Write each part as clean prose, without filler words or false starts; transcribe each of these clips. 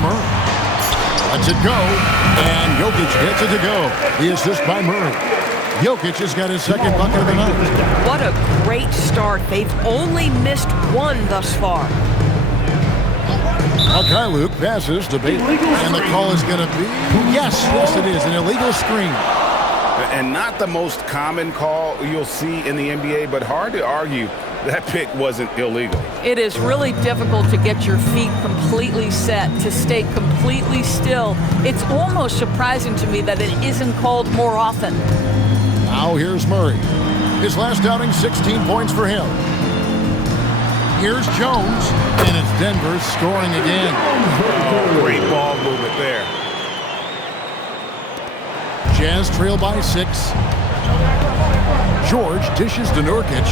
Murray. Lets it go, and Jokic gets it to go. The assist by Murray. Jokic has got his second bucket of the night. What a great start. They've only missed one thus far. Mykhailiuk passes to Bailey, and the call is going to be, yes, it is, an illegal screen. And not the most common call you'll see in the NBA, but hard to argue that pick wasn't illegal. It is really difficult to get your feet completely set, to stay completely still. It's almost surprising to me that it isn't called more often. Now here's Murray. His last outing, 16 points for him. Here's Jones, and it's Denver scoring again. Oh, great ball movement there. Jazz trail by 6. George dishes to Nurkic.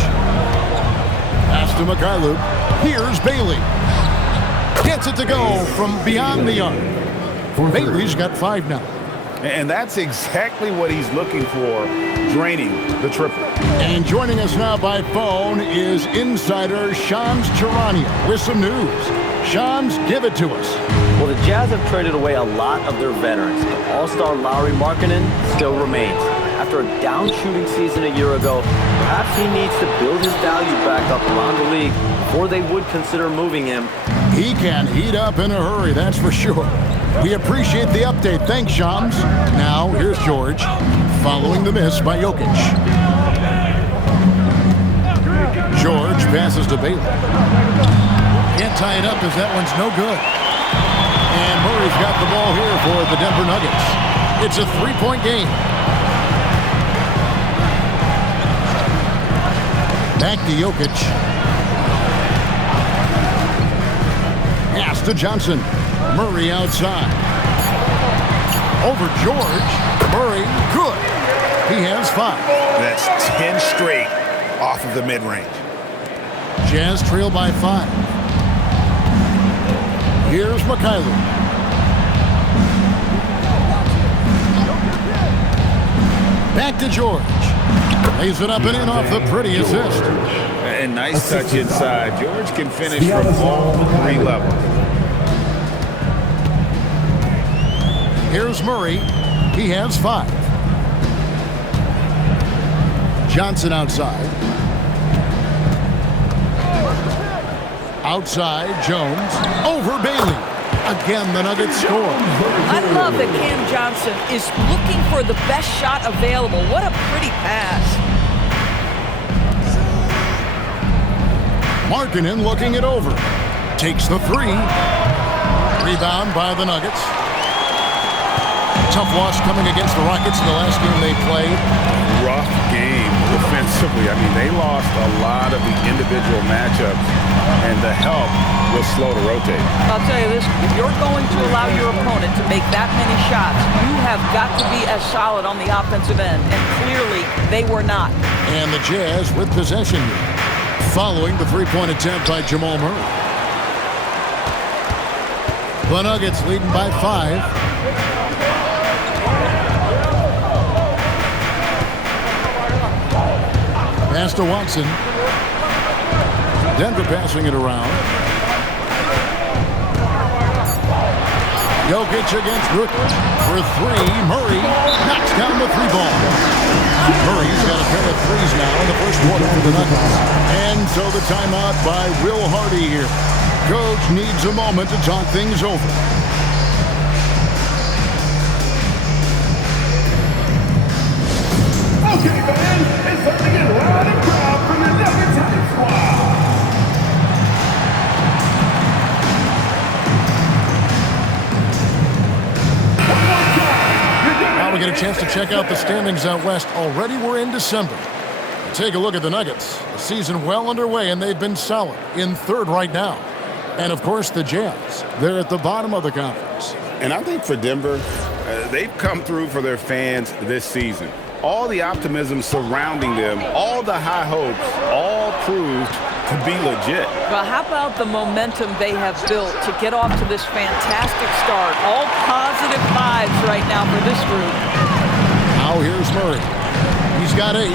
Pass to Mykhailiuk. Here's Bailey. Gets it to go from beyond the arc. Bailey's got 5 now. And that's exactly what he's looking for, draining the triple. And joining us now by phone is insider Shams Charania with some news. Shams, give it to us. Well, the Jazz have traded away a lot of their veterans, but All-Star Lauri Markkanen still remains. After a down shooting season a year ago, perhaps he needs to build his value back up around the league before they would consider moving him. He can heat up in a hurry, that's for sure. We appreciate the update. Thanks, Shams. Now, here's George, following the miss by Jokic. George passes to Bailey. Can't tie it up as that one's no good. And Murray's got the ball here for the Denver Nuggets. It's a 3-point game. Back to Jokic. Pass to Johnson. Murray outside. Over George. Murray, good. He has 5. That's 10 straight off of the mid-range. Jazz trail by 5. Here's Mykhailiuk. Back to George. Lays it up and in off the pretty assist. And nice touch inside. George can finish from all 3 levels. Here's Murray. He has 5. Johnson outside. Outside, Jones. Over Bailey. Again, the Nuggets score. I love that Cam Johnson is looking for the best shot available. What a pretty pass. Markkanen looking it over. Takes the 3. Rebound by the Nuggets. Tough loss coming against the Rockets in the last game they played. Rough game defensively. I mean, they lost a lot of the individual matchups, and the help was slow to rotate. I'll tell you this, if you're going to allow your opponent to make that many shots, you have got to be as solid on the offensive end, and clearly they were not. And the Jazz with possession following the 3-point attempt by Jamal Murray. The Nuggets leading by 5. Pass to Watson. Denver passing it around. Jokic against Nurkic for 3. Murray knocks down the 3-ball. Murray's got a pair of 3s now in the first quarter for the Nuggets. And so the timeout by Will Hardy here. Coach needs a moment to talk things over. Okay, fans, it's time to get loud and proud from the Nuggets Hype Squad. Now we get a chance to check out the standings out west. Already we're in December. Take a look at the Nuggets. The season well underway, and they've been solid in 3rd right now. And, of course, the Jazz. They're at the bottom of the conference. And I think for Denver, they've come through for their fans this season. All the optimism surrounding them, all the high hopes, all proved to be legit. Well, how about the momentum they have built to get off to this fantastic start? All positive vibes right now for this group. Now here's Murray. He's got 8.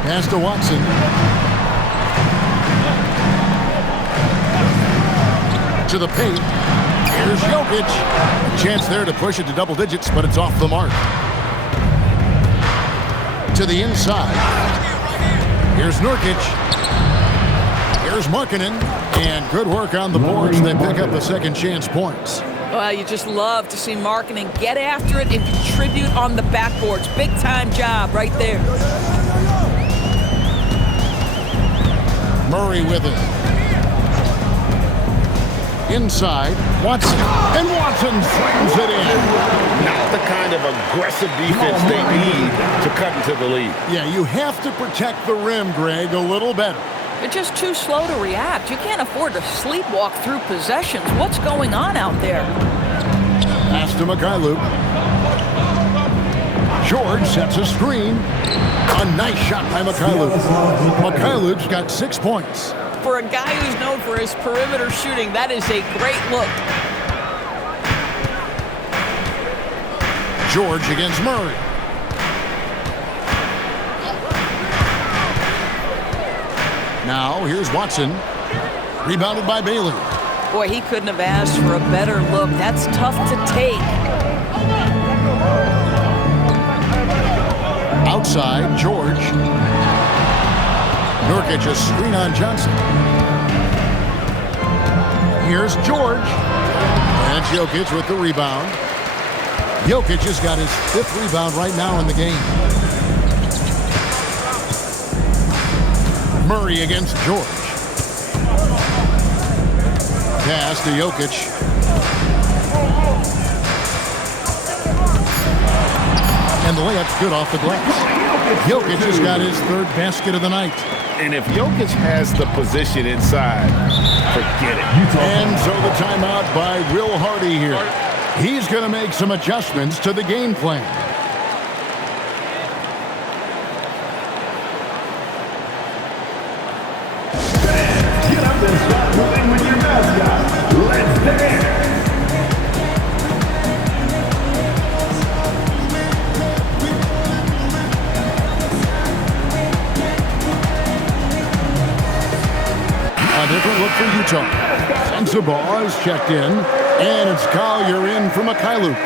Pass to Watson. To the paint. Here's Jokic. A chance there to push it to double digits, but it's off the mark. To the inside. Here's Nurkic. Here's Markkanen. And good work on the boards. They pick up the second chance points. Well, you just love to see Markkanen get after it and contribute on the backboards. Big-time job right there. Murray with it. Inside, Watson. And Watson slams it in. Not the kind of aggressive defense they need to cut into the lead. Yeah, you have to protect the rim, Greg, a little better. They're just too slow to react. You can't afford to sleepwalk through possessions. What's going on out there? Pass to Mikhailuk. George sets a screen. A nice shot by Mikhailuk. Mikhailuk's got 6 points. For a guy who's known for his perimeter shooting, that is a great look. George against Murray. Now, here's Watson. Rebounded by Bailey. Boy, he couldn't have asked for a better look. That's tough to take. Outside, George. Nurkic a screen on Johnson. Here's George. And Jokic with the rebound. Jokic has got his 5th rebound right now in the game. Murray against George. Pass to Jokic. And the layup's good off the glass. Jokic has got his 3rd basket of the night. And if Jokic has the position inside, forget it. And so the timeout by Will Hardy here. He's going to make some adjustments to the game plan. Get up and start playing with your mascot. Let's dance. A different look for Utah. Sensabaugh is checked in, and it's Collier in for Mikhailuk.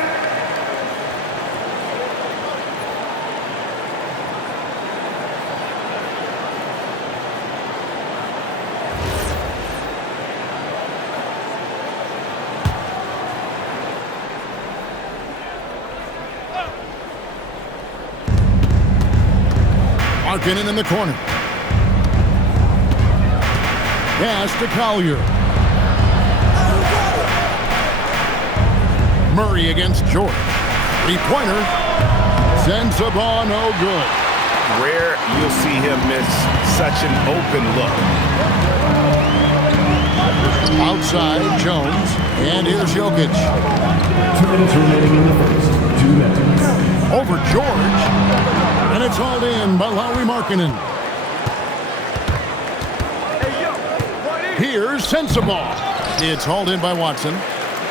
Markkanen in the corner. Pass to Collier. Murray against George. 3-pointer. Sensabaugh, no good. Rare you'll see him miss such an open look. Outside, Jones. And here's Jokic. 2 minutes remaining in the first. 2 minutes. Over George. And it's hauled in by Lauri Markkanen. Here's Sensabaugh. It's hauled in by Watson.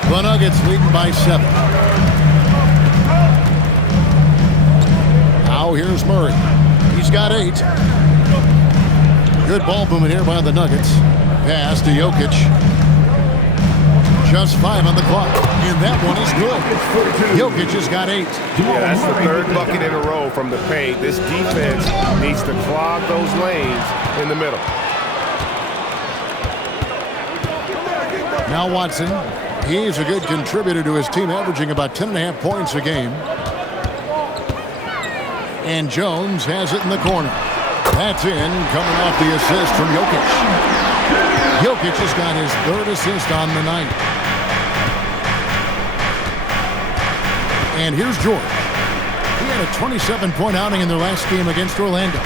The Nuggets leading by 7. Now here's Murray. He's got 8. Good ball movement here by the Nuggets. Pass to Jokic. Just 5 on the clock. And that one is good. Jokic has got 8. Yeah, that's the 3rd bucket in a row from the paint. This defense needs to clog those lanes in the middle. Now Watson, he's a good contributor to his team, averaging about 10.5 points a game. And Jones has it in the corner. That's in, coming off the assist from Jokic. Jokic has got his 3rd assist on the night. And here's George. He had a 27-point outing in their last game against Orlando.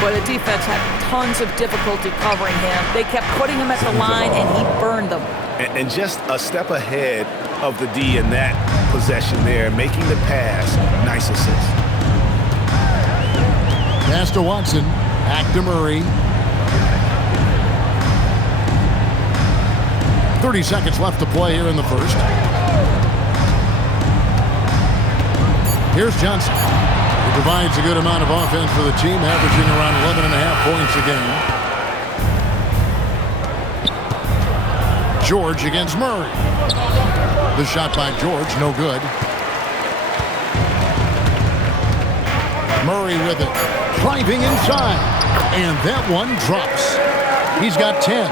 But the defense had tons of difficulty covering him. They kept putting him at the line, and he burned them. And just a step ahead of the D in that possession there, making the pass. Nice assist. Pass to Watson. Back to Murray. 30 seconds left to play here in the first. Here's Johnson. He provides a good amount of offense for the team, averaging around 11.5 points a game. George against Murray. The shot by George, no good. Murray with it. Driving inside. And that one drops. He's got 10.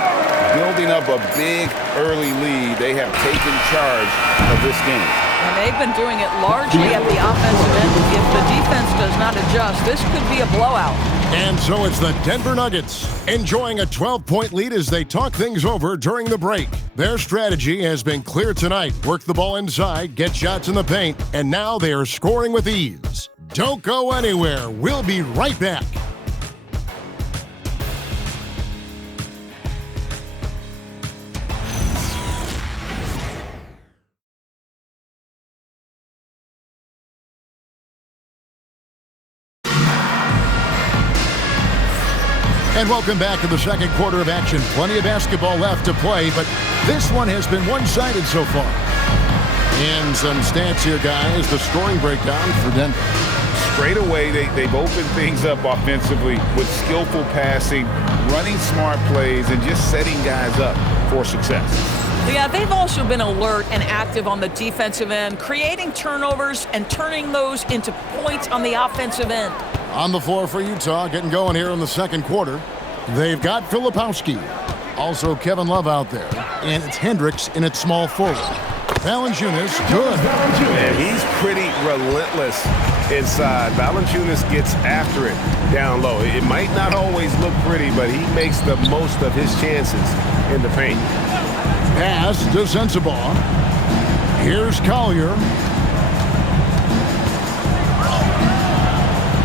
Building up a big early lead. They have taken charge of this game. And they've been doing it largely at the offensive end. If the defense does not adjust, this could be a blowout. And so it's the Denver Nuggets enjoying a 12-point lead as they talk things over during the break. Their strategy has been clear tonight. Work the ball inside, get shots in the paint, and now they are scoring with ease. Don't go anywhere. We'll be right back. And welcome back to the second quarter of action. Plenty of basketball left to play, but this one has been one-sided so far. And some stats here, guys. The scoring breakdown for Denver. Straight away, they've opened things up offensively with skillful passing, running smart plays, and just setting guys up for success. Yeah, they've also been alert and active on the defensive end, creating turnovers and turning those into points on the offensive end. On the floor for Utah, getting going here in the second quarter. They've got Filipowski. Also Kevin Love out there. And it's Hendricks in its small forward. Valanciunas, good. Man, he's pretty relentless inside. Valanciunas gets after it down low. It might not always look pretty, but he makes the most of his chances in the paint. Pass to Sensabaugh. Here's Collier.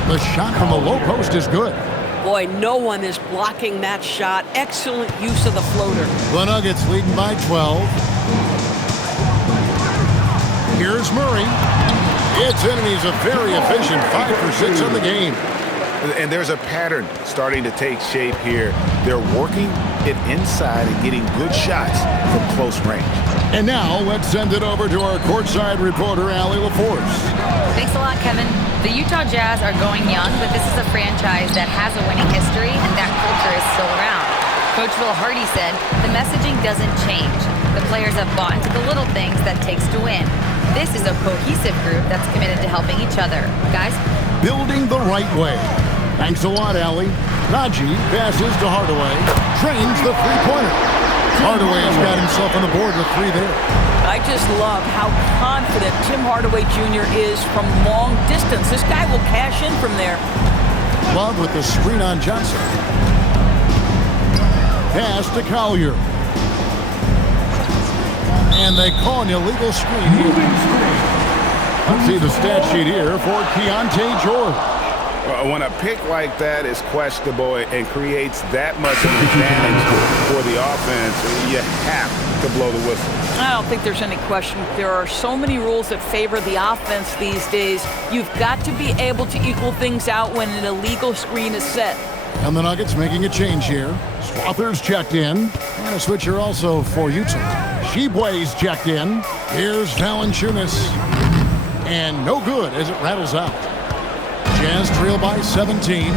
The shot from the low post is good. Boy, no one is blocking that shot. Excellent use of the floater. The Nuggets leading by 12. Here's Murray. It's in, and he's a very efficient 5 for 6 on the game. And there's a pattern starting to take shape here. They're working it inside and getting good shots from close range. And now let's send it over to our courtside reporter, Allie LaForce. Thanks a lot, Kevin. The Utah Jazz are going young, but this is a franchise that has a winning history, and that culture is still around. Coach Will Hardy said, the messaging doesn't change. The players have bought into the little things that takes to win. This is a cohesive group that's committed to helping each other. Guys? Building the right way. Thanks a lot, Allie. Najee passes to Hardaway. Trains the three-pointer. Hardaway has got himself on the board with 3 there. I just love how confident Tim Hardaway Jr. is from long distance. This guy will cash in from there. Love with the screen on Johnson. Pass to Collier. And they call an illegal screen here. Let's see the stat sheet here for Keontae George. When a pick like that is questionable and creates that much of an advantage for the offense, you have to blow the whistle. I don't think there's any question. There are so many rules that favor the offense these days. You've got to be able to equal things out when an illegal screen is set. And the Nuggets making a change here. Swathers checked in. And a switcher also for Utah. Sheboy's checked in. Here's Valanciunas. And no good as it rattles out. Jazz trail by 17.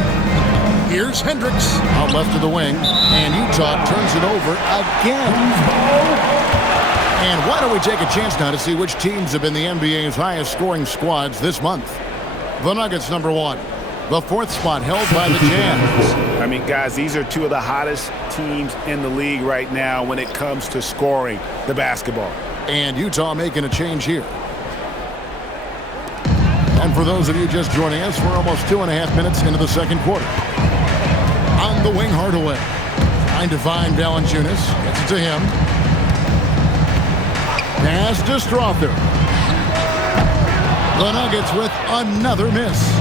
Here's Hendricks out left of the wing. And Utah turns it over again. And why don't we take a chance now to see which teams have been the NBA's highest scoring squads this month. The Nuggets, number 1. The 4th spot held by the Jazz. I mean, guys, these are 2 of the hottest teams in the league right now when it comes to scoring the basketball. And Utah making a change here. And for those of you just joining us, we're almost 2.5 minutes into the second quarter. On the wing, Hardaway. Trying to find Valanciunas. Gets it to him. Pass to Strawther. The Nuggets with another miss.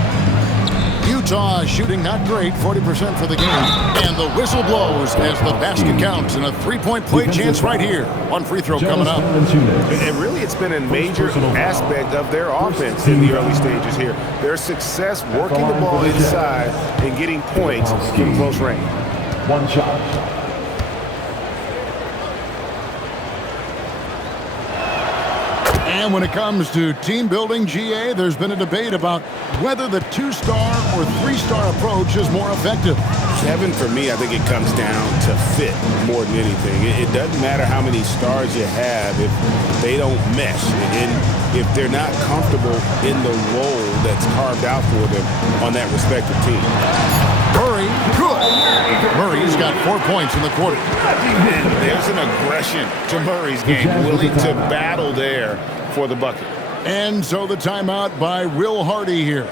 Utah shooting not great, 40% for the game. And the whistle blows as the basket counts and a 3-point play chance right here. One free throw coming up. And really, it's been a major aspect of their offense in the early stages here. Their success working the ball inside and getting points from close range. One shot. And when it comes to team building, GA, there's been a debate about whether the 2-star or 3-star approach is more effective. Kevin, for me, I think it comes down to fit more than anything. It doesn't matter how many stars you have if they don't mesh and if they're not comfortable in the role that's carved out for them on that respective team. Murray, good. Murray's got 4 points in the quarter. And there's an aggression to Murray's game, willing to battle there for the bucket. And so the timeout by Will Hardy here.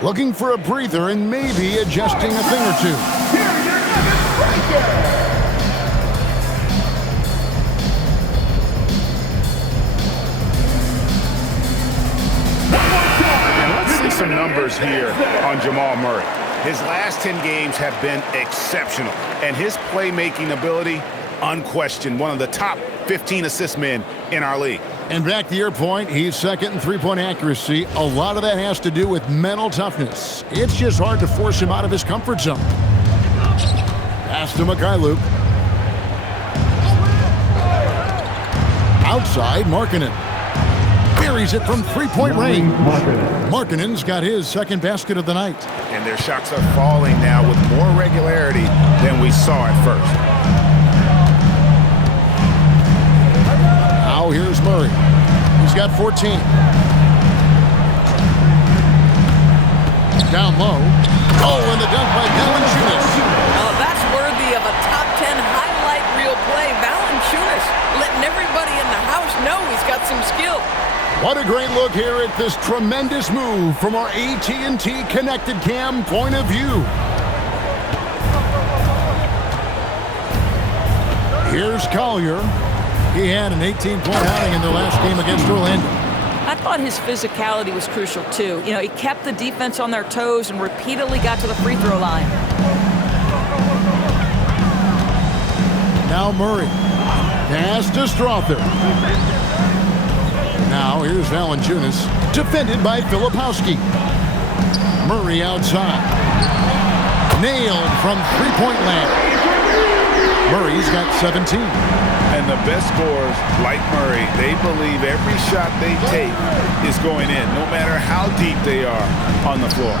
Looking for a breather and maybe adjusting a thing or two. Let's see some numbers here on Jamal Murray. His last 10 games have been exceptional, and his playmaking ability, unquestioned, one of the top 15 assist men in our league. And back to your point, he's second in three-point accuracy. A lot of that has to do with mental toughness. It's just hard to force him out of his comfort zone. Pass to Mikhailuk. Outside, Markkanen. Buries it from three-point range. Markkanen's got his second basket of the night. And their shots are falling now with more regularity than we saw at first. Now here's Murray. He's got 14. Down low. Oh, and the dunk by Valanciunas. Oh, that's worthy of a top 10 highlight reel play. Valanciunas letting everybody in the house know he's got some skill. What a great look here at this tremendous move from our AT&T Connected Cam point of view. Here's Collier. He had an 18-point outing in their last game against Orlando. I thought his physicality was crucial, too. You know, he kept the defense on their toes and repeatedly got to the free throw line. Now Murray. Pass to Strother. Now here's Valanciunas. Defended by Filipowski. Murray outside. Nailed from three-point land. Murray's got 17. And the best scorers, like Murray, they believe every shot they take is going in, no matter how deep they are on the floor.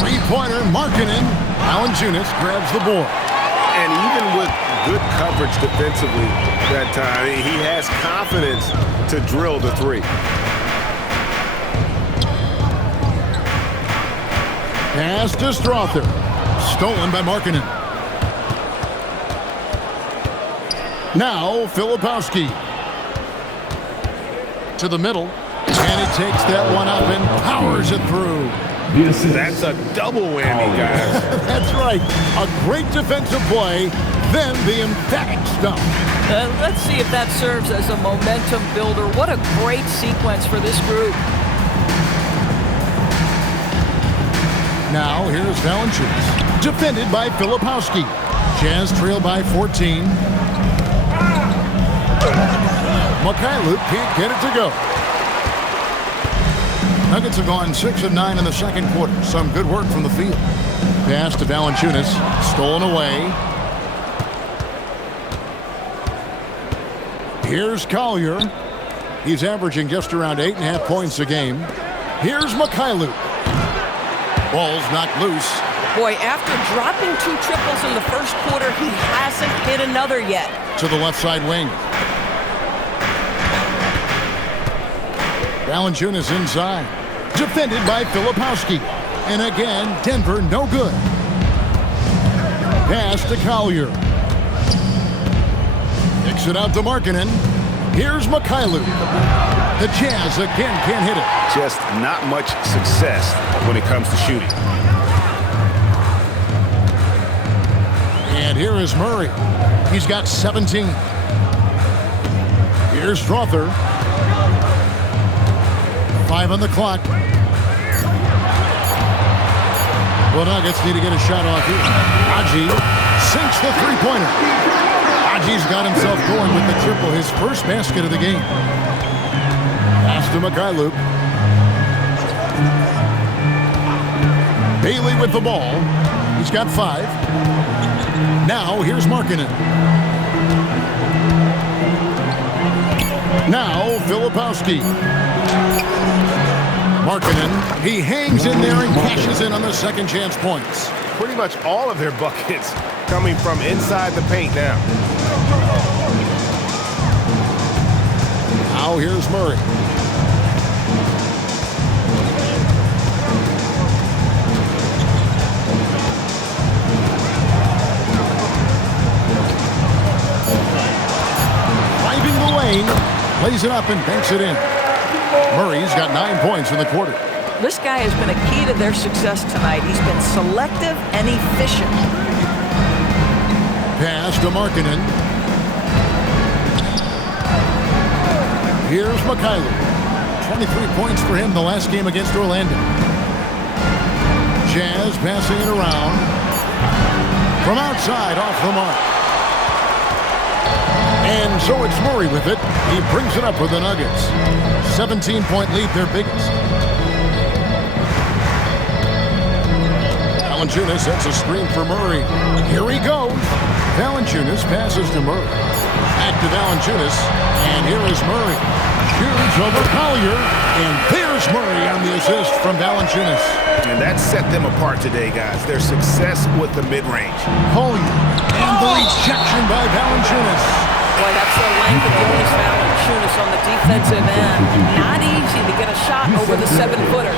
Three-pointer, Markkanen. Valanciunas grabs the board. And even with good coverage defensively that time, he has confidence to drill the three. Pass to Strother. Stolen by Markkanen. Now Filipowski. To the middle. And he takes that one up and powers it through. That's a double whammy, guys. That's right. A great defensive play, then the emphatic stuff. Let's see if that serves as a momentum builder. What a great sequence for this group. Now here's Valanciunas. Defended by Filipowski. Jazz trail by 14. Mikhailuk can't get it to go. Nuggets have gone 6 of 9 in the second quarter. Some good work from the field. Pass to Valanciunas. Stolen away. Here's Collier. He's averaging just around 8.5 points a game. Here's Mikhailuk. Ball's knocked loose. Boy, after dropping 2 triples in the first quarter, he hasn't hit another yet. To the left side wing. Valanciunas inside. Defended by Filipowski. And again, Denver no good. Pass to Collier. Kicks it out to Markkanen. Here's Mikhailuk. The Jazz again can't hit it. Just not much success when it comes to shooting. And here is Murray. He's got 17. Here's Strother. 5 on the clock. Well, Nuggets need to get a shot off here. Haji sinks the three-pointer. Haji's got himself going with the triple, his first basket of the game. Pass to Mikhailuk. Bailey with the ball. He's got 5. Now here's Markkanen. Now Filipowski. Markkanen, he hangs in there and cashes in on the second chance points. pretty much all of their buckets coming from inside the paint now. Now here's Murray. Driving the lane, lays it up and banks it in. Murray's got 9 points in the quarter. This guy has been a key to their success tonight. He's been selective and efficient. Pass to Markkanen. Here's Mikhailuk. 23 points for him the last game against Orlando. Jazz passing it around. From outside, off the mark. And so it's Murray with it. He brings it up for the Nuggets. 17-point lead, their biggest. Valanciunas sets a screen for Murray. Here he goes. Valanciunas passes to Murray. Back to Valanciunas. And here is Murray. Shoots over Collier. And there's Murray on the assist from Valanciunas. And that set them apart today, guys. Their success with the mid-range. Collier. And the rejection by Valanciunas. Boy, that's the length of Jonas Valanciunas on the defensive end. Not easy to get a shot over the 7-footer.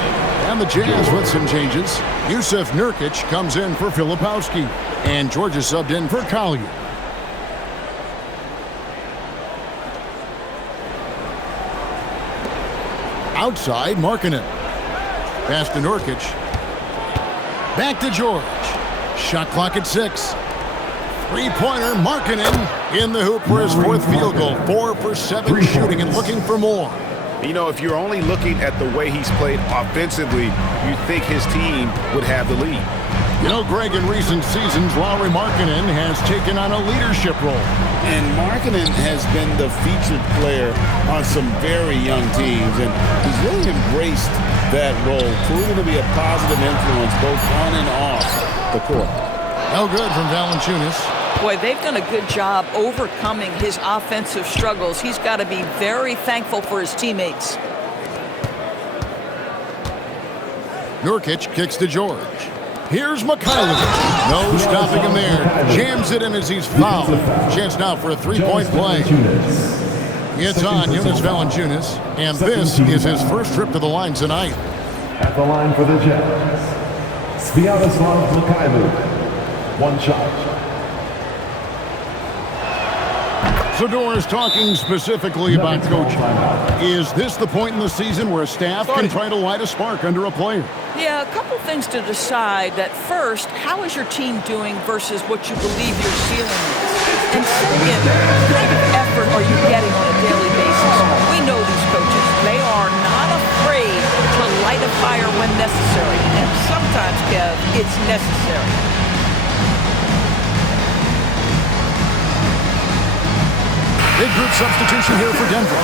And the Jazz with some changes. Yusuf Nurkic comes in for Filipowski. And Georgia subbed in for Collier. Outside, Markkanen. Pass to Nurkic. Back to George. Shot clock at 6. Three-pointer, Markkanen in the hoop for his fourth field goal. 4 for 7 shooting and looking for more. You know, if you're only looking at the way he's played offensively, you think his team would have the lead. You know, Greg, in recent seasons, Lauri Markkanen has taken on a leadership role. And Markkanen has been the featured player on some very young teams, and he's really embraced that role, proving to be a positive influence both on and off the court. No good from Valanciunas. Boy, they've done a good job overcoming his offensive struggles. He's got to be very thankful for his teammates. Nurkic kicks to George. Here's Mikhailuk. No stopping him there. Jams it in as he's fouled. Chance now for a three-point play. It's on Jonas Valanciunas, and this is his first trip to the line tonight. At the line for the Jazz, Sviatoslav Mikhailuk. One shot. Zador is talking specifically about coaching. Is this the point in the season where a staff can try to light a spark under a player? Yeah, a couple things to decide. That first, how is your team doing versus what you believe your ceiling is? And second, what kind of effort are you getting on a daily basis? We know these coaches. They are not afraid to light a fire when necessary. And sometimes, Kev, it's necessary. Big group substitution here for Denver.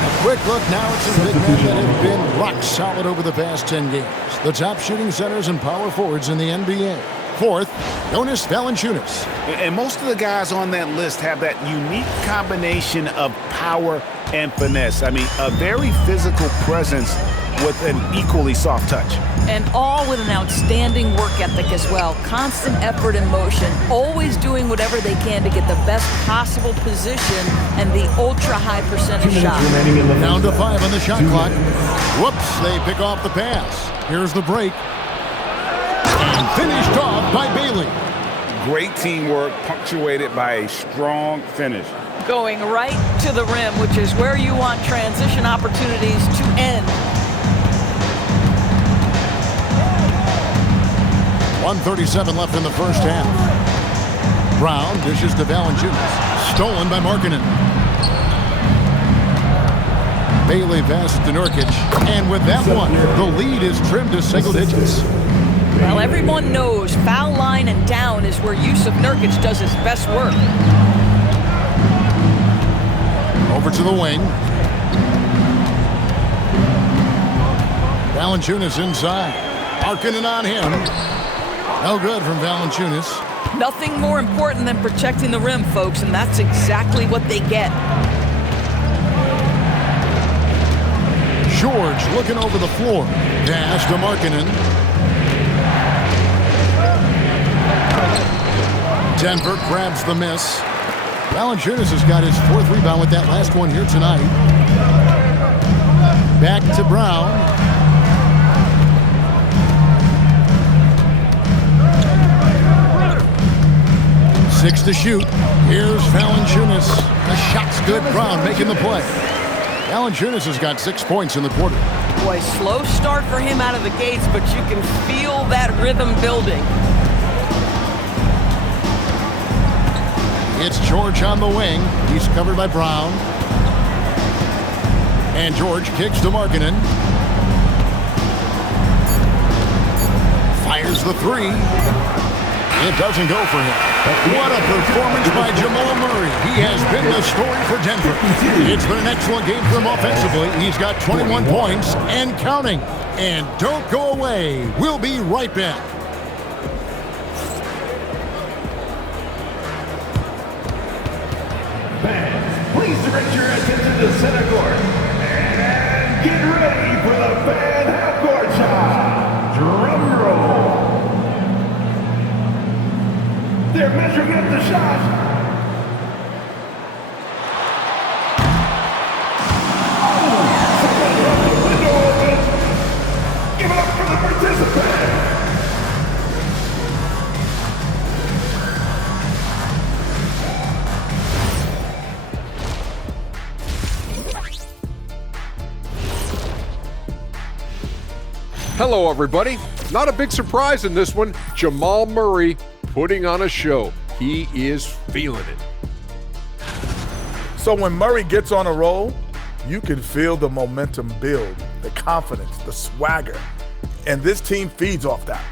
A quick look now at some big men that have been rock solid over the past 10 games. The top shooting centers and power forwards in the NBA. Fourth, Jonas Valanciunas. And most of the guys on that list have that unique combination of power and finesse. I mean, a very physical presence with an equally soft touch. And all with an outstanding work ethic as well. Constant effort and motion. Always doing whatever they can to get the best possible position and the ultra-high percentage shot. Down to 5 on the shot clock. Whoops, they pick off the pass. Here's the break. And finished off by Bailey. Great teamwork, punctuated by a strong finish. Going right to the rim, which is where you want transition opportunities to end. 1:37 left in the first half. Brown dishes to Valanciunas. Stolen by Markkanen. Bailey passes to Nurkic. And with that one, the lead is trimmed to single digits. Well, everyone knows foul line and down is where Yusuf Nurkic does his best work. Over to the wing. Valanciunas inside. Markkanen on him. No good from Valanciunas. Nothing more important than protecting the rim, folks, and that's exactly what they get. George looking over the floor. Pass to Markkanen. Denver grabs the miss. Valanciunas has got his 4th rebound with that last one here tonight. Back to Brown. Six to shoot. Here's Valanciunas. The shot's good. Brown making the play. Valanciunas has got 6 points in the quarter. Boy, slow start for him out of the gates, but you can feel that rhythm building. It's George on the wing. He's covered by Brown. And George kicks to Markkanen. Fires the 3. It doesn't go for him. What a performance by Jamal Murray. He has been the story for Denver. It's been an excellent game for him offensively. He's got 21 points and counting. And don't go away. We'll be right back. Fans, please direct your attention to center court. And get ready for the fan half-court shot. Drum roll. They're measuring up the shot. Oh, the window open. Give it up for the participant. Hello, everybody. Not a big surprise in this one. Jamal Murray putting on a show. He is feeling it. So when Murray gets on a roll, you can feel the momentum build, the confidence, the swagger. And this team feeds off that.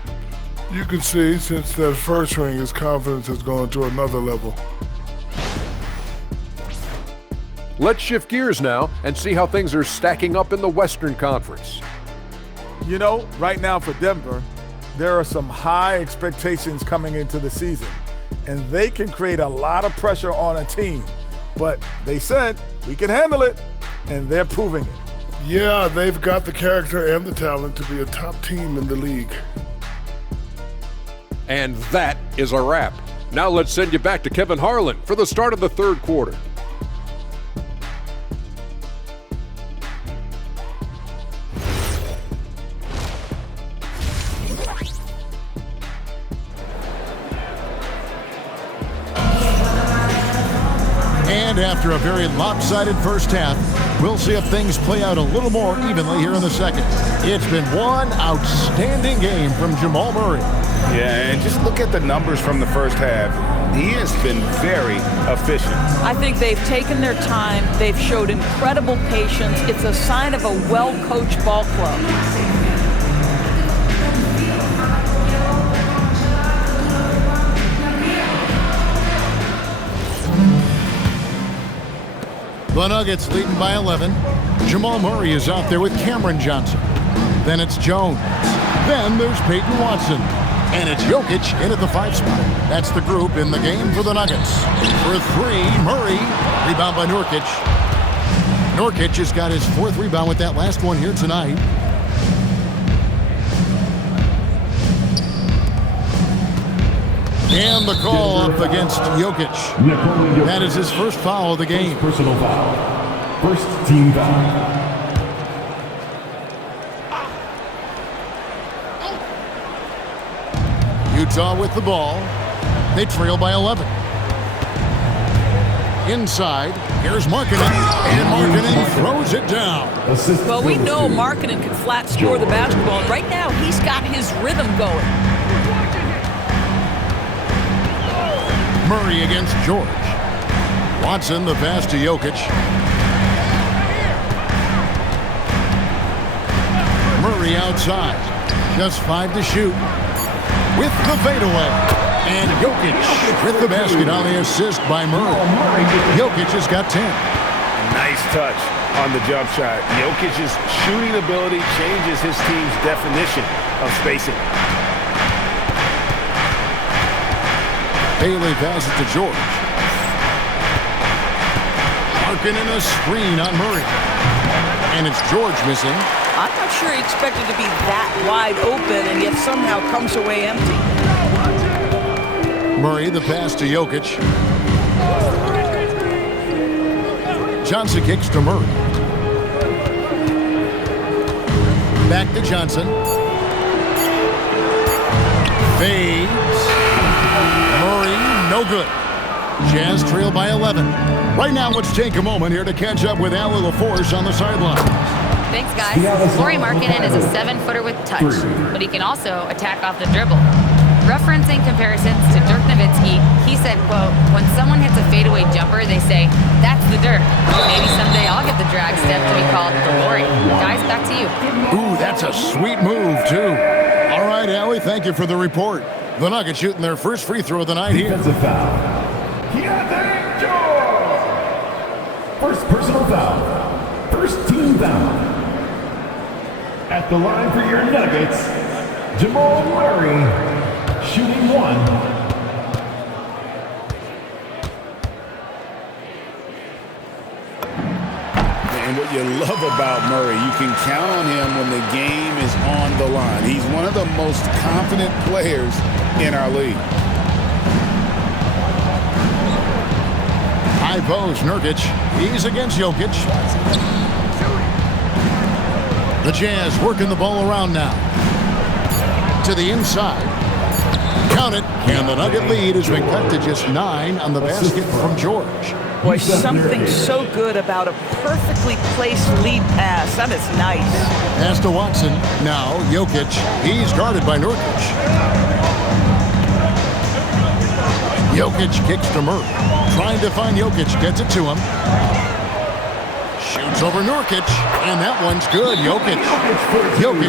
You can see since that first ring, his confidence has gone to another level. Let's shift gears now and see how things are stacking up in the Western Conference. You know, right now for Denver, there are some high expectations coming into the season, and they can create a lot of pressure on a team. But they said, we can handle it, and they're proving it. Yeah, they've got the character and the talent to be a top team in the league. And that is a wrap. Now let's send you back to Kevin Harlan for the start of the 3rd quarter. And after a very lopsided first half, we'll see if things play out a little more evenly here in the second. It's been one outstanding game from Jamal Murray. Yeah, and just look at the numbers from the first half. He has been very efficient. I think they've taken their time. They've showed incredible patience. It's a sign of a well-coached ball club. The Nuggets leading by 11. Jamal Murray is out there with Cameron Johnson. Then it's Jones. Then there's Peyton Watson. And it's Jokic in at the 5 spot. That's the group in the game for the Nuggets. For 3, Murray. Rebound by Nurkic. Nurkic has got his 4th rebound with that last one here tonight. And the call up against Jokic. That is his first foul of the game. Personal foul. First team foul. Utah with the ball. They trail by 11. Inside, here's Markkanen. And Markkanen throws it down. Well, we know Markkanen can flat score the basketball. And right now, he's got his rhythm going. Murray against George. Watson, the pass to Jokic. Murray outside. Just 5 to shoot. With the fadeaway. And Jokic with the basket on the assist by Murray. Jokic has got 10. Nice touch on the jump shot. Jokic's shooting ability changes his team's definition of spacing. Bailey passes to George. Markkanen a screen on Murray. And it's George missing. I'm not sure he expected to be that wide open and yet somehow comes away empty. Murray, the pass to Jokic. Johnson kicks to Murray. Back to Johnson. Fades. Murray, no good. Jazz trail by 11. Right now, let's take a moment here to catch up with Allie LaForce on the sideline. Thanks, guys. Lauri Markkanen is a 7-footer with touch, but he can also attack off the dribble. Referencing comparisons to Dirk Nowitzki, he said, quote, when someone hits a fadeaway jumper, they say, that's the Dirk. Maybe someday I'll get the drag step to be called the Lauri. Guys, back to you. Ooh, that's a sweet move, too. All right, Allie, thank you for the report. The Nuggets shooting their first free throw of the night here. Defensive foul. Keontae George. First personal foul. First team foul. At the line for your Nuggets, Jamal Murray, shooting 1. And what you love about Murray, you can count on him when the game is on the line. He's one of the most confident players in our league. High post, Nurkic. He's against Jokic. The Jazz working the ball around now. To the inside. Count it. And the Nugget lead has been cut to just 9 on the basket from George. Boy, something so good about a perfectly placed lead pass. That is nice. Pass to Watson. Now Jokic. He's guarded by Nurkic. Jokic kicks to Murray. Trying to find Jokic. Gets it to him. Shoots over Nurkic. And that one's good. Jokic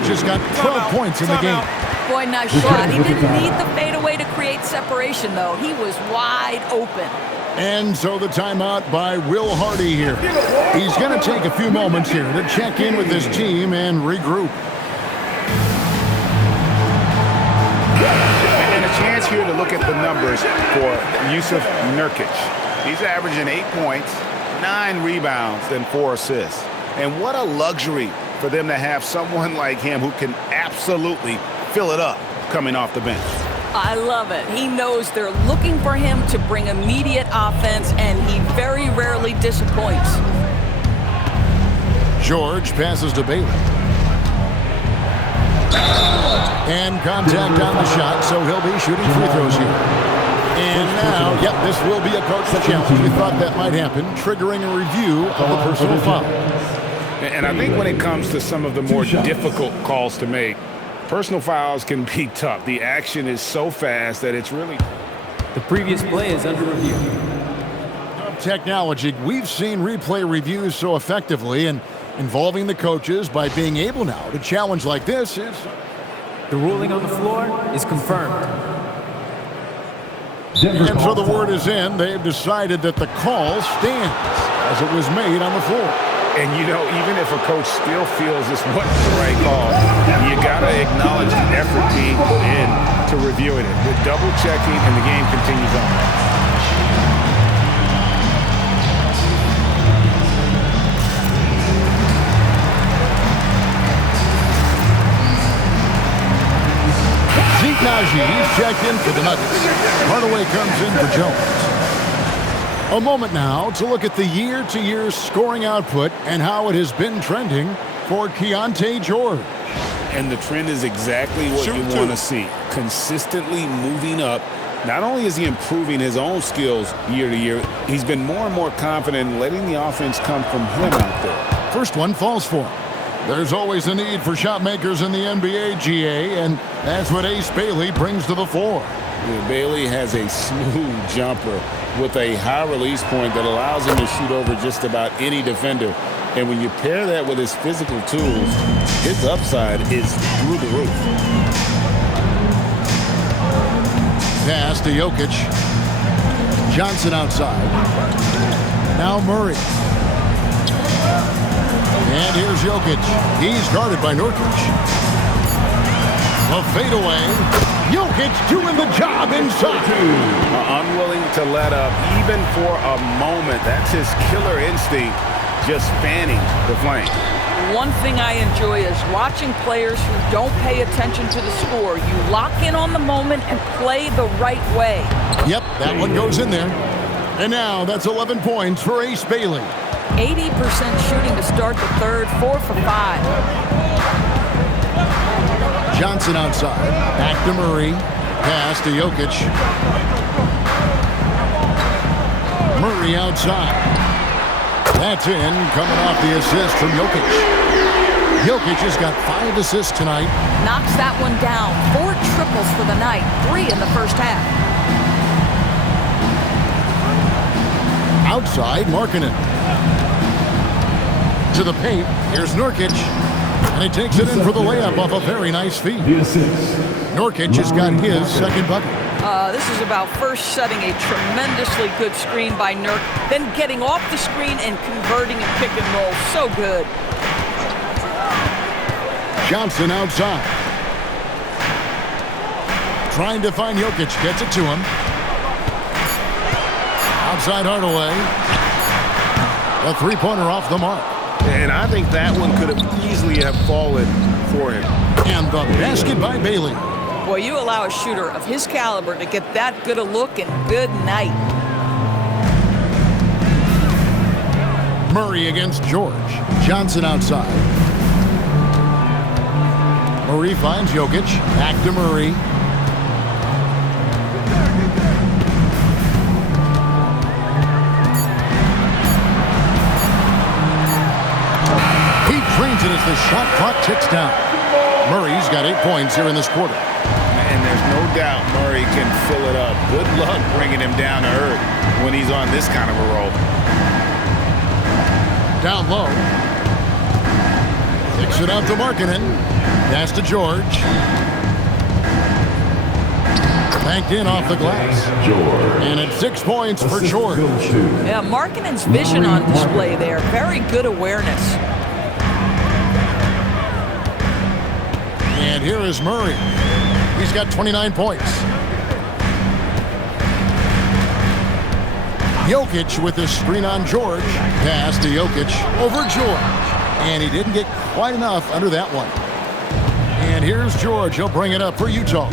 has got 12 points in the game. Boy, nice shot. He didn't need the fadeaway to create separation, though. He was wide open. And so the timeout by Will Hardy here. He's going to take a few moments here to check in with his team and regroup. And a chance here to look at the numbers for Jusuf Nurkic. He's averaging 8 points, 9 rebounds, and 4 assists. And what a luxury for them to have someone like him who can absolutely fill it up coming off the bench. I love it. He knows they're looking for him to bring immediate offense, and he very rarely disappoints. George passes to Bailey. And contact on the shot, so he'll be shooting free throws here. And now, yep, this will be a coach's challenge. We thought that might happen, triggering a review of the personal foul. And I think when it comes to some of the more difficult calls to make, personal fouls can be tough. The action is so fast that it's really... The previous play is under review. Technology, we've seen replay reviews so effectively, and involving the coaches by being able now to challenge like this is... The ruling on the floor is confirmed. And so the word is in. They've decided that the call stands as it was made on the floor. And, you know, even if a coach still feels this wasn't the right call, you got to acknowledge the effort being put in to reviewing it. With double checking, and the game continues on. Zeke Naji, he's checked in for the Nuggets. Hardaway comes in for Jones. A moment now to look at the year-to-year scoring output and how it has been trending for Keontae George. And the trend is exactly what you want to see. Consistently moving up. Not only is he improving his own skills year to year, he's been more and more confident in letting the offense come from him out there. First one falls for him. There's always a need for shot makers in the NBA, GA, and that's what Ace Bailey brings to the floor. Yeah, Bailey has a smooth jumper with a high release point that allows him to shoot over just about any defender. And when you pair that with his physical tools, his upside is through the roof. Pass to Jokic. Johnson outside. Now Murray. And here's Jokic. He's guarded by Nurkic. A fadeaway. Jokic doing the job inside. Unwilling to let up even for a moment. That's his killer instinct just fanning the flame. One thing I enjoy is watching players who don't pay attention to the score. You lock in on the moment and play the right way. Yep, that one goes in there. And now that's 11 points for Ace Bailey. 80% shooting to start the third, 4 for 5. Johnson outside. Back to Murray. Pass to Jokic. Murray outside. That's in, coming off the assist from Jokic. Jokic has got 5 assists tonight. Knocks that one down. 4 triples for the night, 3 in the first half. Outside, Markkanen. To the paint. Here's Nurkic. And he takes it in for the layup off a very nice feed. Nurkic has got his second bucket. This is about first setting a tremendously good screen by Nurk, then getting off the screen and converting a pick and roll. So good. Johnson outside. Trying to find Jokic. Gets it to him. Outside Hardaway. A three-pointer off the mark. And I think that one could have easily have fallen for him. And the basket by Bailey. Boy, you allow a shooter of his caliber to get that good a look, and good night. Murray against George. Johnson outside. Murray finds Jokic. Back to Murray. He drains it as the shot clock ticks down. Murray's got 8 points here in this quarter. And there's no doubt Murray can fill it up. Good luck bringing him down to earth when he's on this kind of a roll. Down low. Kicks it out to Markkanen. Pass to George. Banked in off the glass. And it's 6 points for George. Yeah, Markkanen's vision on display there. Very good awareness. And here is Murray. He's got 29 points. Jokic with the screen on George. Pass to Jokic over George. And he didn't get quite enough under that one. And here's George. He'll bring it up for Utah.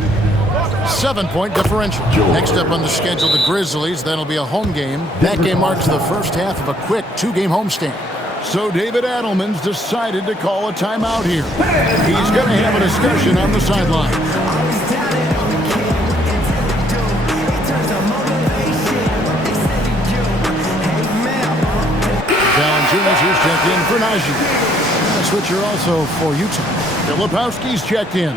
7-point differential. Next up on the schedule, the Grizzlies. That'll be a home game. That game marks the first half of a quick 2-game homestand. So David Adelman's decided to call a timeout here. He's going to have a discussion on the sideline. Valanciunas is checked in for Najee. A switcher also for Utah. Filipowski's checked in.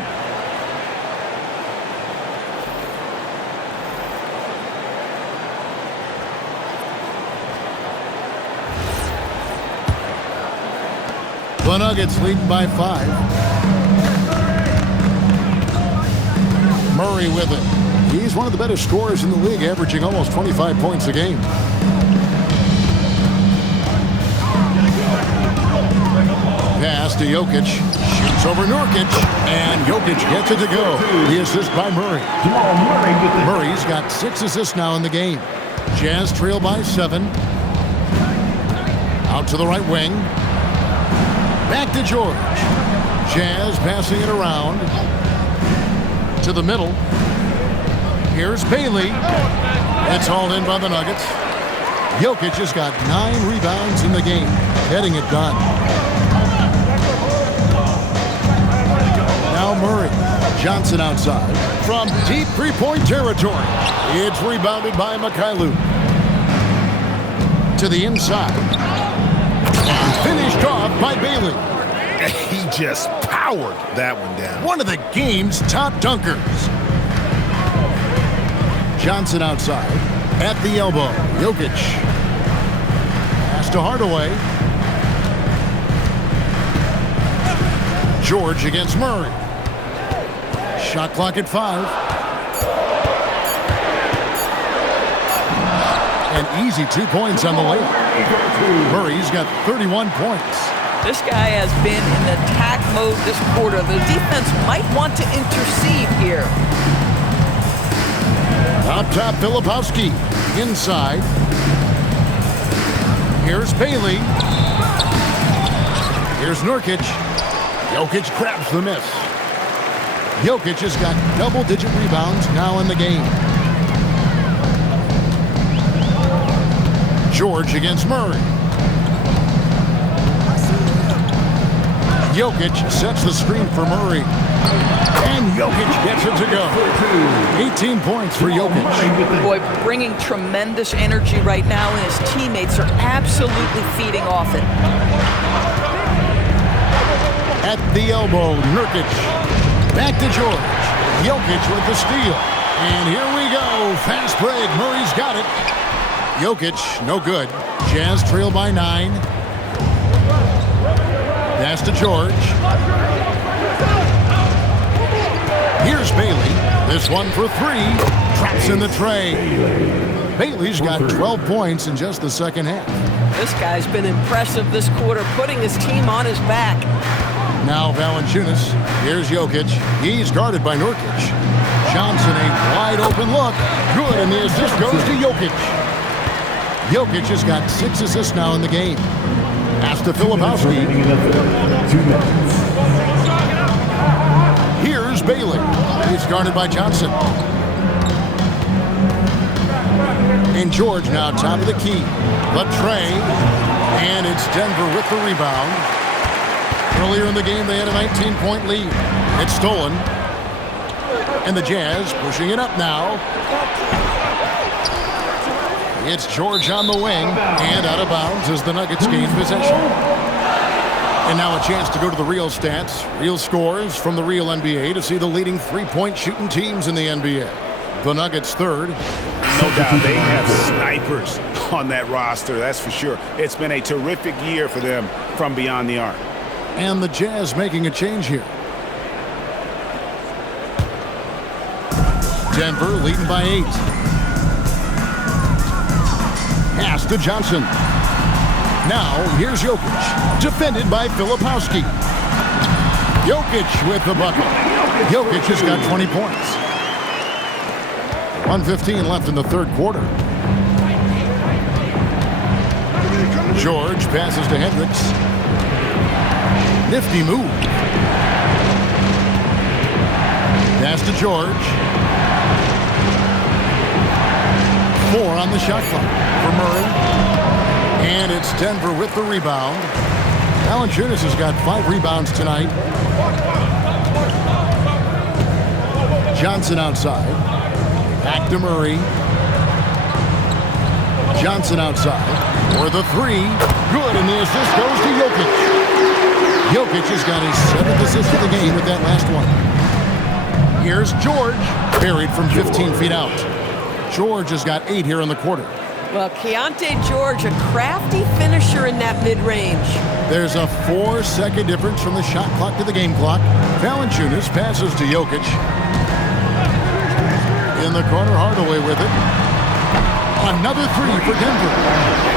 The Nuggets lead by 5. Murray with it. He's one of the better scorers in the league, averaging almost 25 points a game. Pass to Jokic. Shoots over Nurkic. And Jokic gets it to go. The assist by Murray. Murray's got 6 assists now in the game. Jazz trail by 7. Out to the right wing. Back to George. Jazz passing it around. To the middle. Here's Bailey. It's hauled in by the Nuggets. Jokic has got 9 rebounds in the game. Getting it done. Now Murray. Johnson outside. From deep three-point territory. It's rebounded by Mikhailuk. To the inside. Finished off by Bailey. He just powered that one down. One of the game's top dunkers. Johnson outside. At the elbow. Jokic. Pass to Hardaway. George against Murray. Shot clock at 5. And easy 2 points on the layup. Murray's got 31 points. This guy has been in attack mode this quarter. The defense might want to intercede here. Up top, Filipowski. Inside. Here's Bailey. Here's Nurkic. Jokic grabs the miss. Jokic has got double-digit rebounds now in the game. George against Murray. Jokic sets the screen for Murray. And Jokic gets it to go. 18 points for Jokic. Boy, bringing tremendous energy right now, and his teammates are absolutely feeding off it. At the elbow, Nurkic. Back to George. Jokic with the steal. And here we go. Fast break. Murray's got it. Jokic, no good. Jazz trail by 9. Pass to George. Here's Bailey. This one for 3. Drops in the tray. Bailey's got 12 points in just the second half. This guy's been impressive this quarter, putting his team on his back. Now Valanciunas. Here's Jokic. He's guarded by Nurkic. Johnson, a wide open look. Good, and the assist goes to Jokic. Jokic has got 6 assists now in the game. Pass to Filipowski. Here's Bailey. He's guarded by Johnson. And George now top of the key. The tray. And it's Denver with the rebound. Earlier in the game, they had a 19-point lead. It's stolen. And the Jazz pushing it up now. It's George on the wing and out of bounds as the Nuggets gain possession. And now a chance to go to the real stats, real scores from the real NBA to see the leading three-point shooting teams in the NBA. The Nuggets third. No doubt they have snipers on that roster, that's for sure. It's been a terrific year for them from beyond the arc. And the Jazz making a change here. Denver leading by 8. Pass to Johnson. Now here's Jokic. Defended by Filipowski. Jokic with the bucket. Jokic has got 20 points. 1:15 left in the third quarter. George passes to Hendricks. Nifty move. Pass to George. 4 on the shot clock for Murray. And it's Denver with the rebound. Valanciunas has got 5 rebounds tonight. Johnson outside. Back to Murray. Johnson outside. For the 3. Good, and the assist goes to Jokic. Jokic has got his 7th assist of the game with that last one. Here's George. Buried from 15 feet out. George has got 8 here in the quarter. Well, Keontae George, a crafty finisher in that mid-range. There's a 4-second difference from the shot clock to the game clock. Valanciunas passes to Jokic. In the corner, Hardaway with it. Another 3 for Denver.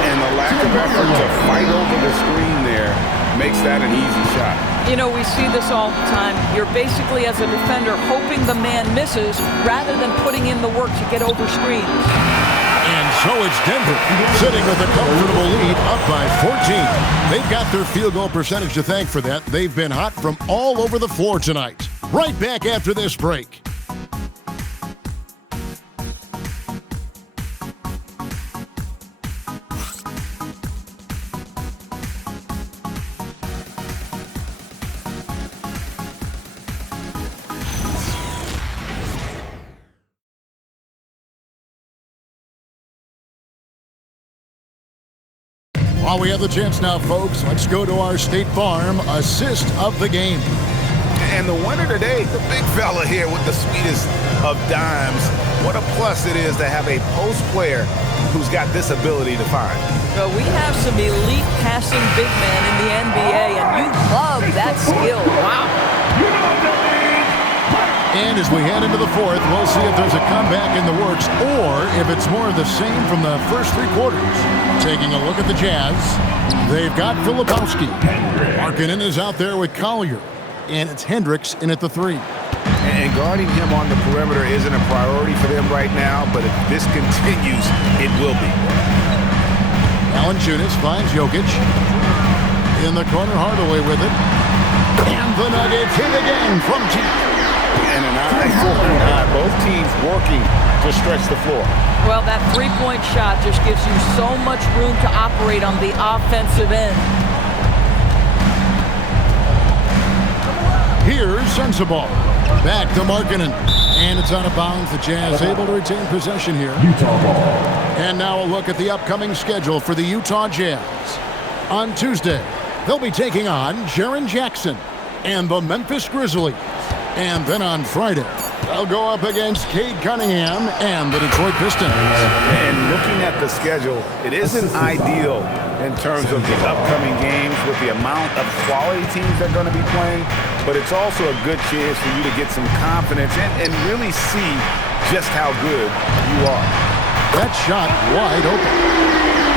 And the lack of effort to fight over the screen there makes that an easy shot. You know, we see this all the time. You're basically, as a defender, hoping the man misses rather than putting in the work to get over screens. And so it's Denver sitting with a comfortable lead up by 14. They've got their field goal percentage to thank for that. They've been hot from all over the floor tonight. Right back after this break. While we have the chance now, folks, let's go to our State Farm assist of the game. And the winner today, the big fella here with the sweetest of dimes. What a plus it is to have a post player who's got this ability to find. Well, we have some elite passing big men in the NBA, and you love that skill. Wow. And as we head into the fourth, we'll see if there's a comeback in the works or if it's more of the same from the first 3 quarters. Taking a look at the Jazz, they've got Filipowski. Markkanen is out there with Collier. And it's Hendricks in at the 3. And guarding him on the perimeter isn't a priority for them right now, but if this continues, it will be. Valanciunas finds Jokic. In the corner, Hardaway with it. And the Nuggets hit again from deep. And an eye for an eye. Both teams working to stretch the floor. Well, that three-point shot just gives you so much room to operate on the offensive end. Here's Sensabaugh. Back to Markkanen. And it's out of bounds. The Jazz able to retain possession here. Utah ball. And now a look at the upcoming schedule for the Utah Jazz. On Tuesday, they'll be taking on Jaren Jackson and the Memphis Grizzlies. And then on Friday, they'll go up against Cade Cunningham and the Detroit Pistons. And looking at the schedule, it isn't ideal in terms of the upcoming games with the amount of quality teams they're going to be playing, but it's also a good chance for you to get some confidence and really see just how good you are. That shot wide open.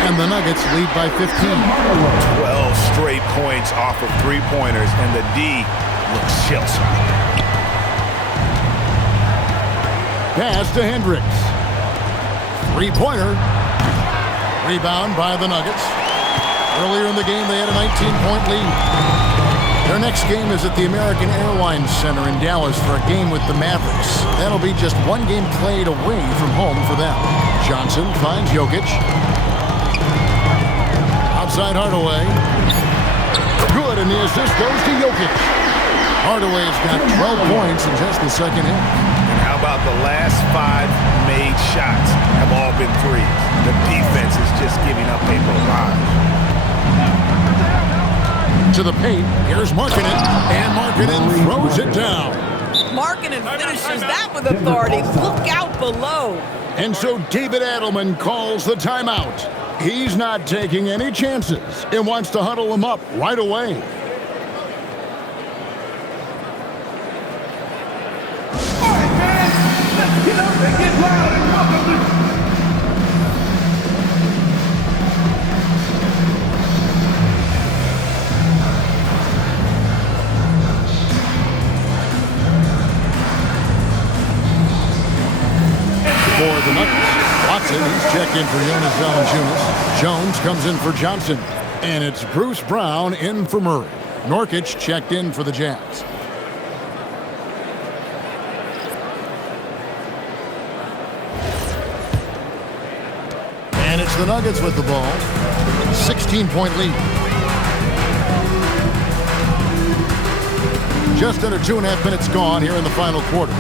And the Nuggets lead by 15. 12 straight points off of three-pointers, and the D looks shell-shocked. Pass to Hendricks. Three-pointer. Rebound by the Nuggets. Earlier in the game, they had a 19-point lead. Their next game is at the American Airlines Center in Dallas for a game with the Mavericks. That'll be just one game played away from home for them. Johnson finds Jokic. Outside Hardaway. Good, and the assist goes to Jokic. Hardaway's got 12 points in just the second half. And how about the last 5 made shots have all been threes? The defense is just giving up a barrage. To the paint, here's Markkanen, and Markkanen throws it down. Markkanen finishes that with authority. Look out below. And so David Adelman calls the timeout. He's not taking any chances and wants to huddle him up right away. All right, man, let's get up and get loud and welcome to... For the Nuggets, Watson, he's checked in for Jonas Valanciunas. Jones comes in for Johnson. And it's Bruce Brown in for Murray. Nurkic checked in for the Jazz. And it's the Nuggets with the ball. 16-point lead. Just under 2.5 minutes gone here in the final quarter.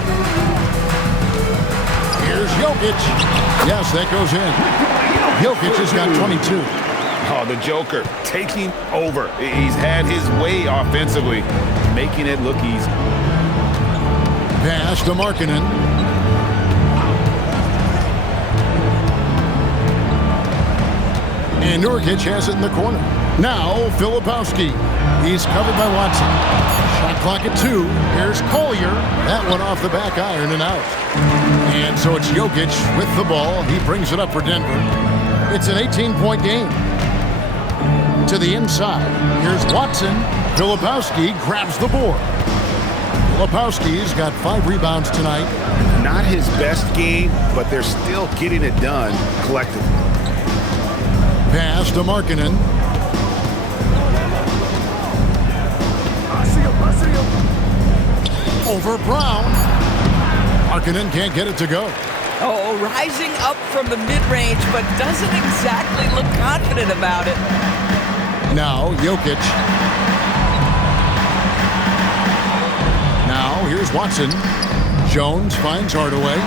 Here's Jokic. Yes, that goes in. Jokic has got 22. Oh, the Joker taking over. He's had his way offensively, making it look easy. Pass to Markkanen. And Nurkic has it in the corner. Now, Filipowski. He's covered by Watson. Shot clock at 2. Here's Collier. That one off the back iron and out. And so it's Jokic with the ball. He brings it up for Denver. It's an 18-point game. To the inside. Here's Watson. Filipowski grabs the board. Filipowski's got 5 rebounds tonight. Not his best game, but they're still getting it done collectively. Pass to Markkanen. Over Brown. Markkanen can't get it to go. Oh, rising up from the mid-range, but doesn't exactly look confident about it. Now, Jokic. Now, here's Watson. Jones finds Hardaway.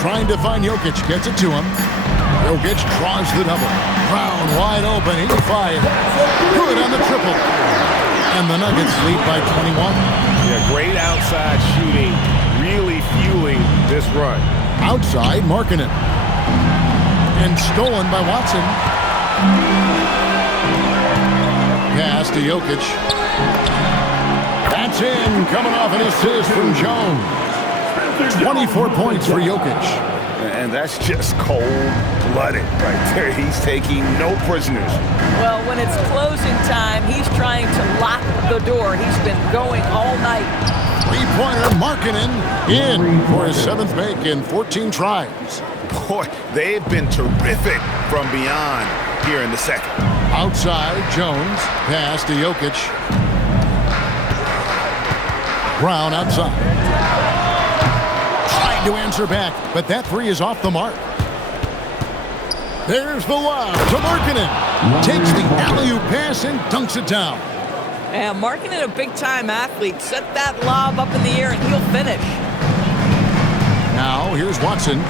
Trying to find Jokic. Gets it to him. Jokic draws the double. Brown wide open. He fires. Good on the triple. And the Nuggets lead by 21. Yeah, great outside shooting. Really fueling this run. Outside, Markkanen. And stolen by Watson. Pass to Jokic. That's in. Coming off an assist from Jones. 24 points for Jokic. And that's just cold-blooded right there. He's taking no prisoners. Well, when it's closing time, he's trying to lock the door. He's been going all night. Three-pointer Markkanen in for his 7th make in 14 tries. Boy, they've been terrific from beyond. here in the second. Outside, Jones. Pass to Jokic. Brown outside. Tried to answer back, but that three is off the mark. There's the lob to Markkanen. Takes the alley-oop pass and dunks it down. Yeah, Markkanen, a big-time athlete. Set that lob up in the air and he'll finish. Now, here's Watson.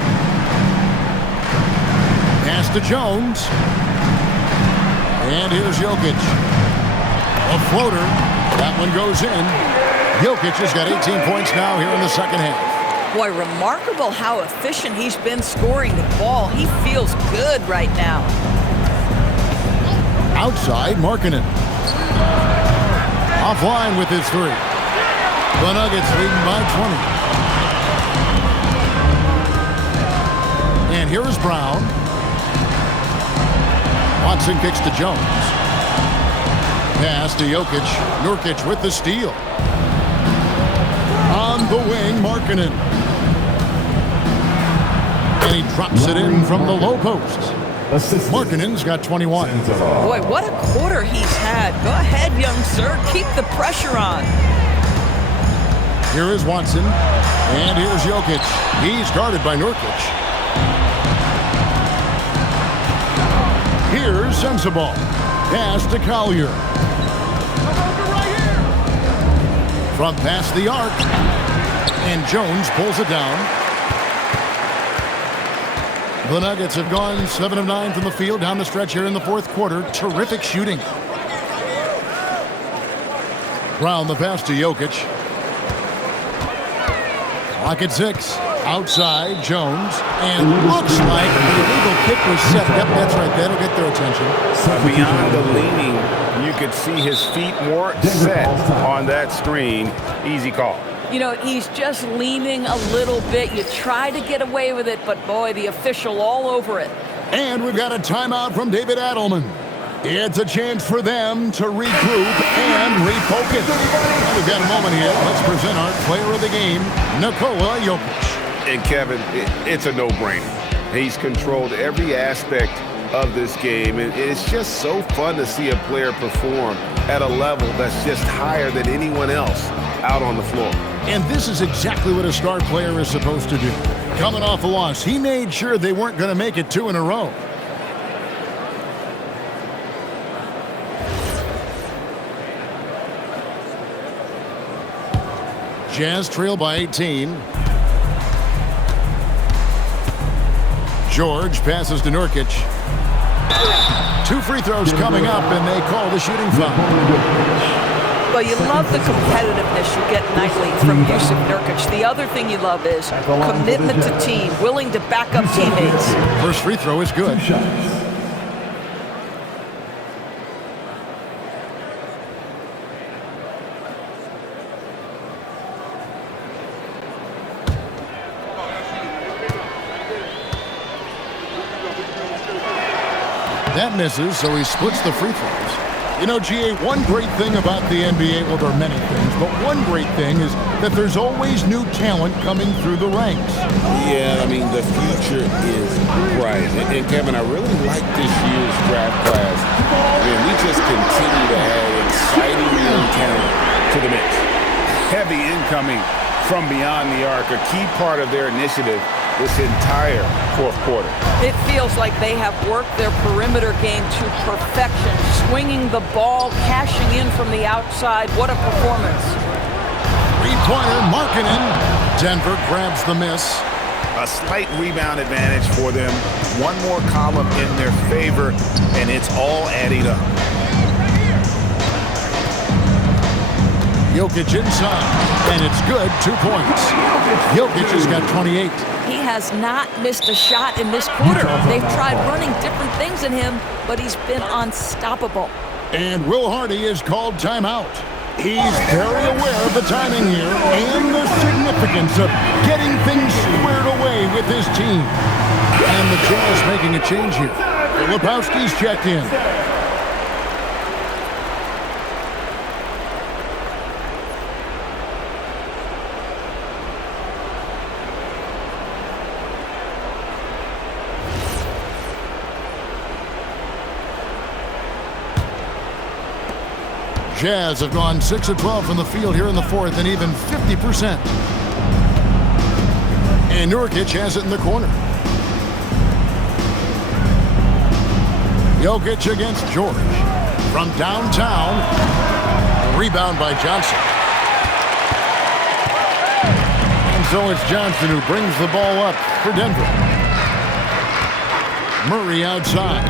Pass to Jones. And here's Jokic. A floater. That one goes in. Jokic has got 18 points now here in the second half. Boy, remarkable how efficient he's been scoring the ball. He feels good right now. Outside, Markkanen. Offline with his three. The Nuggets leading by 20. And here is Brown. Watson kicks to Jones. Pass to Jokic. Nurkic with the steal. On the wing, Markkanen. And he drops it in from the low post. Markkanen's got 21. Boy, what a quarter he's had. Go ahead, young sir. Keep the pressure on. Here is Watson. And here's Jokic. He's guarded by Nurkic. Here's Sensabaugh. Pass to Collier. From past the arc. And Jones pulls it down. The Nuggets have gone 7 of 9 from the field down the stretch here in the fourth quarter. Terrific shooting. Brown the pass to Jokic. Clock at 6. Outside, Jones. And looks like the illegal kick was set. Yep, that's right. That'll get their attention. Beyond the leaning, you could see his feet more set on that screen. Easy call. You know, he's just leaning a little bit. You try to get away with it, but boy, the official all over it. And we've got a timeout from David Adelman. It's a chance for them to regroup and refocus. We've got a moment here. Let's present our player of the game, Nikola Jokic. And Kevin, it's a no-brainer. He's controlled every aspect of this game, and it's just so fun to see a player perform at a level that's just higher than anyone else out on the floor. And this is exactly what a star player is supposed to do. Coming off a loss, he made sure they weren't going to make it 2 in a row. Jazz trail by 18. George passes to Nurkic. 2 free throws coming up, and they call the shooting foul. Well, you love the competitiveness you get nightly from Jusuf Nurkic. The other thing you love is commitment to team, willing to back up teammates. First free throw is good. That misses, so he splits the free throws. You know, GA, one great thing about the NBA, well, there are many things, but one great thing is that there's always new talent coming through the ranks. Yeah, I mean, the future is bright. And Kevin, I really like this year's draft class. I mean, we just continue to add exciting young talent to the mix. Heavy incoming from beyond the arc, a key part of their initiative this entire fourth quarter. It feels like they have worked their perimeter game to perfection, swinging the ball, cashing in from the outside. What a performance. Three-pointer, Markkanen. Denver grabs the miss. A slight rebound advantage for them. One more column in their favor, and it's all adding up. Jokic inside, and it's good, 2 points. Jokic has got 28. He has not missed a shot in this quarter. They've tried running different things in him, but he's been unstoppable. And Will Hardy is called timeout. He's very aware of the timing here and the significance of getting things squared away with his team. And the Jazz making a change here. Filipowski's checked in. Jazz have gone 6 of 12 from the field here in the fourth and even 50%. And Nurkic has it in the corner. Jokic against George. From downtown, rebound by Johnson. And so it's Johnson who brings the ball up for Denver. Murray outside.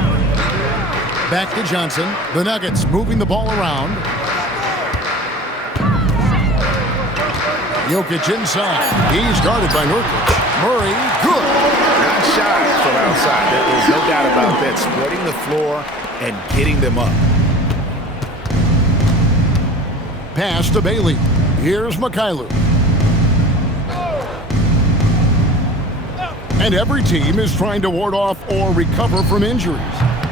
Back to Johnson. The Nuggets moving the ball around. Jokic inside. He's guarded by Nurkic. Murray, good. Not shy from outside. There's no doubt about that. Spreading the floor and getting them up. Pass to Bailey. Here's Mikhailuk. And every team is trying to ward off or recover from injuries.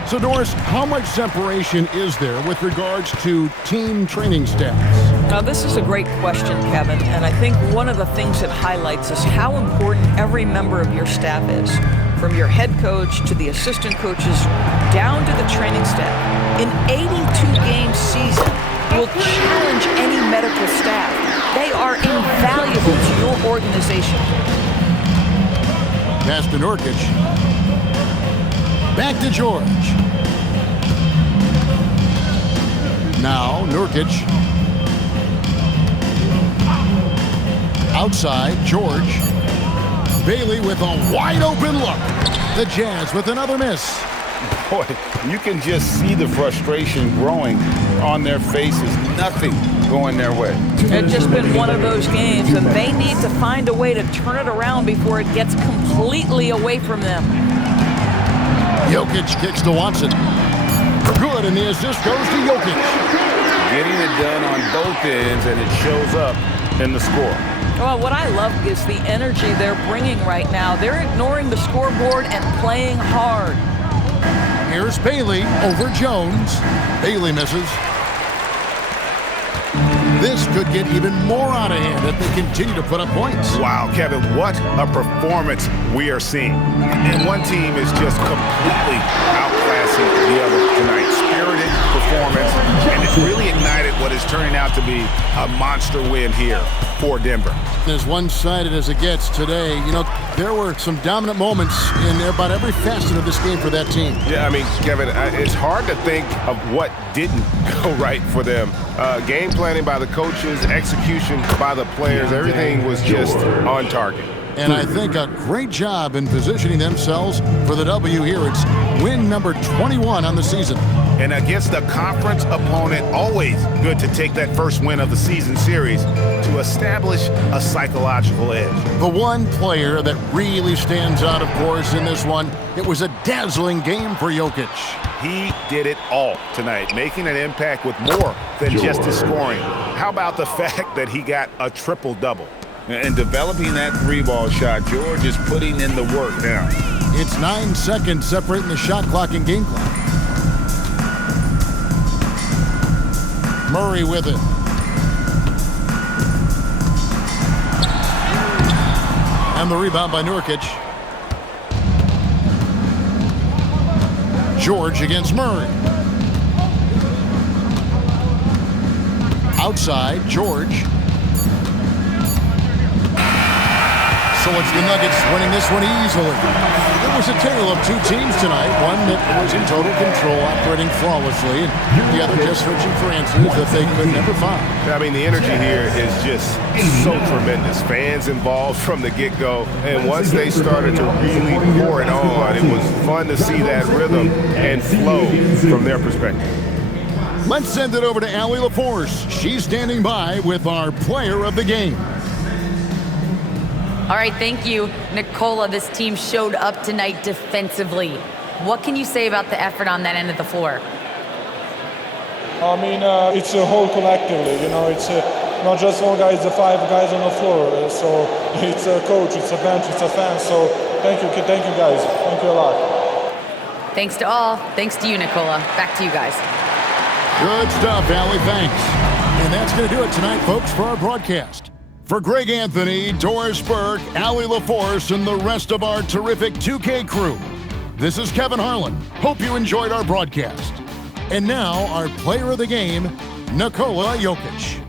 So, Doris, how much separation is there with regards to team training staffs? Now, this is a great question, Kevin, and I think one of the things it highlights is how important every member of your staff is, from your head coach to the assistant coaches down to the training staff. An 82-game season will challenge any medical staff. They are invaluable to your organization. Pass to Nurkic. Back to George. Now Nurkic. Outside, George. Bailey with a wide open look. The Jazz with another miss. Boy, you can just see the frustration growing on their faces. Nothing going their way. It's just been one of those games, and they need to find a way to turn it around before it gets completely away from them. Jokic kicks to Watson. Good, and the assist goes to Jokic. Getting it done on both ends, and it shows up in the score. Well, what I love is the energy they're bringing right now. They're ignoring the scoreboard and playing hard. Here's Bailey over Jones. Bailey misses. This could get even more out of hand if they continue to put up points. Wow, Kevin, what a performance we are seeing. And one team is just completely outclassing the other tonight. Spirited performance, and it's really ignited what is turning out to be a monster win here for Denver. As one-sided as it gets today, you know, there were some dominant moments in about every facet of this game for that team. Yeah, I mean, Kevin, it's hard to think of what didn't go right for them. Game planning by the coaches, execution by the players, everything was just on target. And I think a great job in positioning themselves for the W here. It's win number 21 on the season. And against a conference opponent, always good to take that first win of the season series to establish a psychological edge. The one player that really stands out, of course, in this one, it was a dazzling game for Jokic. He did it all tonight, making an impact with more than just his scoring. How about the fact that he got a triple-double? And developing that three-ball shot, George is putting in the work now. It's 9 seconds separating the shot clock and game clock. Murray with it. And the rebound by Nurkic. George against Murray. Outside, George. So it's the Nuggets winning this one easily. It was a tale of two teams tonight. One that was in total control, operating flawlessly, and the other just searching for answers that they could never find. I mean, the energy here is just so tremendous. Fans involved from the get-go, and once they started to really pour it on, it was fun to see that rhythm and flow from their perspective. Let's send it over to Allie LaForce. She's standing by with our player of the game. All right, thank you, Nicola. This team showed up tonight defensively. What can you say about the effort on that end of the floor? I mean, it's a whole collectively, you know, it's not just one guy, it's the 5 guys on the floor. So it's a coach, it's a bench, it's a fan. So thank you guys. Thank you a lot. Thanks to all. Thanks to you, Nicola. Back to you guys. Good stuff, Allie. Thanks. And that's going to do it tonight, folks, for our broadcast. For Greg Anthony, Doris Burke, Allie LaForce, and the rest of our terrific 2K crew, this is Kevin Harlan. Hope you enjoyed our broadcast. And now, our player of the game, Nikola Jokic.